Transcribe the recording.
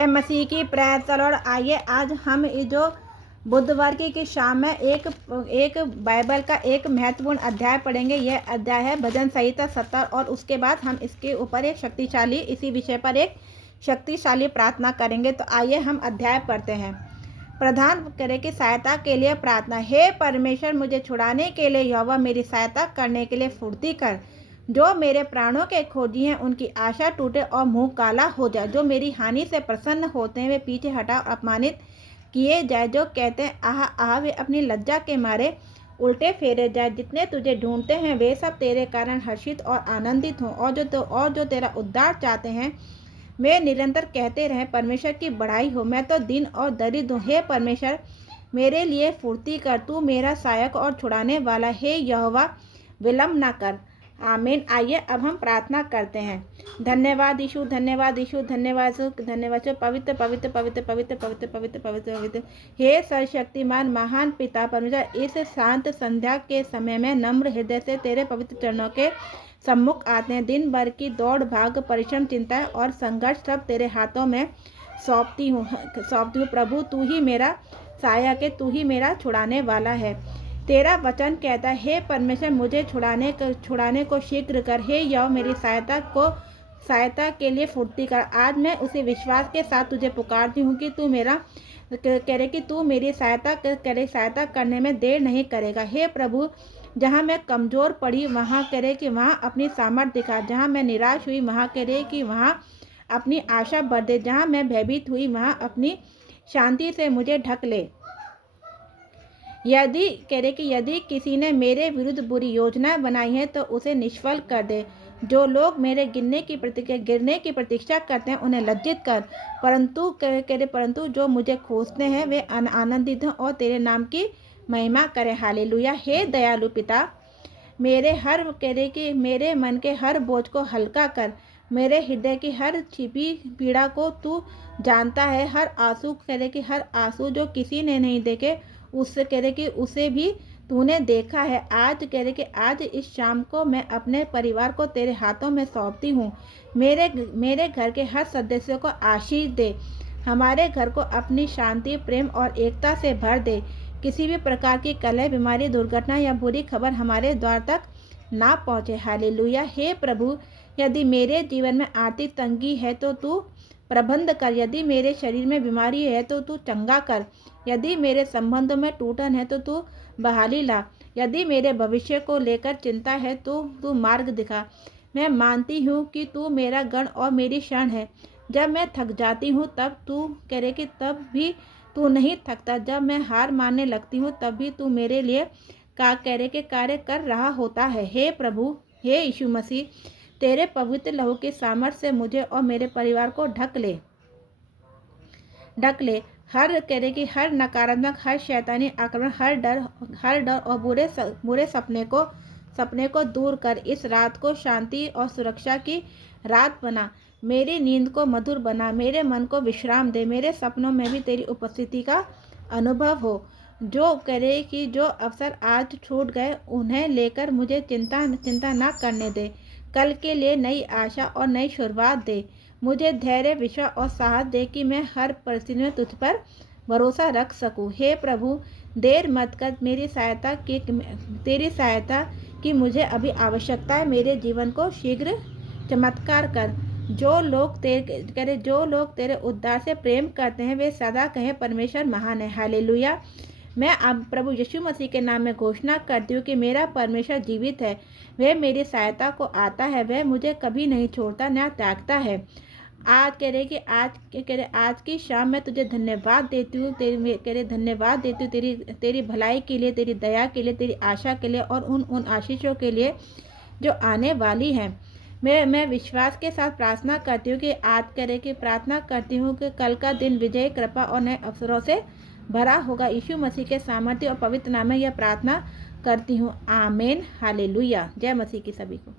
मसीह की praise the Lord. आइए आज हम ये जो बुधवार की शाम में एक बाइबल का एक महत्वपूर्ण अध्याय पढ़ेंगे। यह अध्याय है भजन संहिता 70 और उसके बाद हम इसके ऊपर इसी विषय पर एक शक्तिशाली प्रार्थना करेंगे। तो आइए हम अध्याय पढ़ते हैं। प्रधान करे की सहायता के लिए प्रार्थना। हे परमेश्वर, मुझे छुड़ाने के लिए यहोवा मेरी सहायता करने के लिए फुर्ती कर। जो मेरे प्राणों के खोजी हैं उनकी आशा टूटे और मुंह काला हो जाए। जो मेरी हानि से प्रसन्न होते हैं वे पीछे हटा अपमानित किए जाए। जो कहते हैं आह आह वे अपनी लज्जा के मारे उल्टे फेरे जाए। जितने तुझे ढूंढते हैं वे सब तेरे कारण हर्षित और आनंदित हों। और जो तेरा उद्धार चाहते हैं वे निरंतर कहते रहें परमेश्वर की बढ़ाई हो। मैं तो दिन और दरिद्र हूँ। हे परमेश्वर, मेरे लिए फुर्ती कर। तू मेरा सहायक और छुड़ाने वाला। हे यहोवा, विलम्ब न कर। आमीन। आइए अब हम प्रार्थना करते हैं। धन्यवाद यीशु, धन्यवाद यीशु, धन्यवाद धन्यवाद। पवित्र पवित्र पवित्र पवित्र पवित्र पवित्र पवित्र पवित्र हे सर्वशक्तिमान महान पिता परमेश्वर, इस शांत संध्या के समय में नम्र हृदय से तेरे पवित्र चरणों के सम्मुख आते हैं। दिन भर की दौड़ भाग, परिश्रम, चिंता और संघर्ष सब तेरे हाथों में सौंपती हूँ प्रभु। तू ही मेरा सहायक है, तू ही मेरा छुड़ाने वाला है। तेरा वचन कहता है हे परमेश्वर, मुझे छुड़ाने को शीघ्र कर। हे यहोवा, मेरी सहायता के लिए फुर्ती कर। आज मैं उसी विश्वास के साथ तुझे पुकारती हूँ कि तू मेरी सहायता करने में देर नहीं करेगा। हे प्रभु, जहाँ मैं कमज़ोर पड़ी वहाँ वहाँ अपनी सामर्थ दिखा। जहाँ मैं निराश हुई वहाँ वहाँ अपनी आशा बढ़ दे। जहाँ मैं भयभीत हुई वहाँ अपनी शांति से मुझे ढक ले। यदि किसी ने मेरे विरुद्ध बुरी योजना बनाई है तो उसे निष्फल कर दे। जो लोग मेरे गिरने की प्रतीक्षा करते हैं उन्हें लज्जित कर। परंतु जो मुझे खोजते हैं वे आनंदित हों और तेरे नाम की महिमा करें। हालेलुया। हे दयालु पिता, मेरे मन के हर बोझ को हल्का कर। मेरे हृदय की हर छिपी पीड़ा को तू जानता है। हर आंसू जो किसी ने नहीं देखे उसे भी तूने देखा है। आज इस शाम को मैं अपने परिवार को तेरे हाथों में सौंपती हूँ। मेरे घर के हर सदस्य को आशीष दे। हमारे घर को अपनी शांति, प्रेम और एकता से भर दे। किसी भी प्रकार की कलह, बीमारी, दुर्घटना या बुरी खबर हमारे द्वार तक ना पहुँचे। हालेलुया। हे प्रभु, यदि मेरे जीवन में आर्थिक तंगी है तो तू प्रबंध कर। यदि मेरे शरीर में बीमारी है तो तू चंगा कर। यदि मेरे संबंधों में टूटन है तो तू बहाली ला। यदि मेरे भविष्य को लेकर चिंता है तो तू मार्ग दिखा। मैं मानती हूँ कि तू मेरा गण और मेरी शरण है। जब मैं थक जाती हूँ तब भी तू नहीं थकता। जब मैं हार मानने लगती हूँ तब भी तू मेरे लिए कार्य कर रहा होता है। हे प्रभु, हे यीशु मसीह, तेरे पवित्र लहू के सामर्थ्य से मुझे और मेरे परिवार को ढक ले। हर नकारात्मक, हर शैतानी आक्रमण, हर डर और बुरे सपने को दूर कर। इस रात को शांति और सुरक्षा की रात बना। मेरी नींद को मधुर बना। मेरे मन को विश्राम दे। मेरे सपनों में भी तेरी उपस्थिति का अनुभव हो। जो अवसर आज छूट गए उन्हें लेकर मुझे चिंता ना करने दे। कल के लिए नई आशा और नई शुरुआत दे। मुझे धैर्य, विश्वास और साहस दे कि मैं हर परिस्थिति में तुझ पर भरोसा रख सकूं। हे प्रभु, देर मत कर। तेरी सहायता की मुझे अभी आवश्यकता है। मेरे जीवन को शीघ्र चमत्कार कर। जो लोग तेरे उद्धार से प्रेम करते हैं वे सदा कहें परमेश्वर महान है। हालेलुया। मैं अब प्रभु यीशु मसीह के नाम में घोषणा करती हूँ कि मेरा परमेश्वर जीवित है। वह मेरी सहायता को आता है। वह मुझे कभी नहीं छोड़ता न त्यागता है। आज की शाम मैं तुझे धन्यवाद देती हूँ। तेरी भलाई के लिए, तेरी दया के लिए, तेरी आशा के लिए और उन आशीषों के लिए जो आने वाली हैं। मैं विश्वास के साथ प्रार्थना करती हूँ कि कल का दिन विजय, कृपा और नए अवसरों से भरा होगा। यीशु मसीह के सामर्थ्य और पवित्र नाम में यह प्रार्थना करती हूँ। आमीन। हालेलुया। जय मसीह की सभी को।